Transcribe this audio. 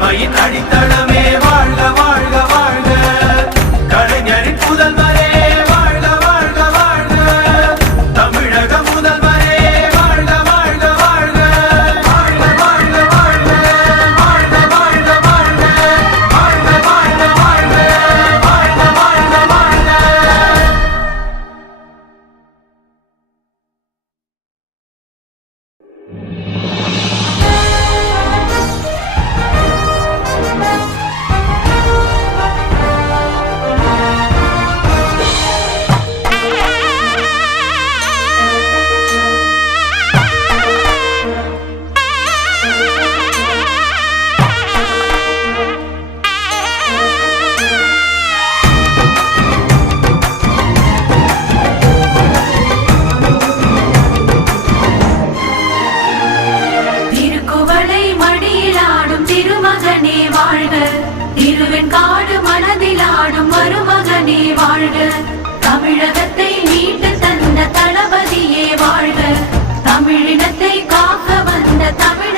கடமை அடித்தடி தமிழகத்தை மீட்டு தந்த தளபதியே வாழ்க. தமிழினத்தை காக்க வந்த தமிழ்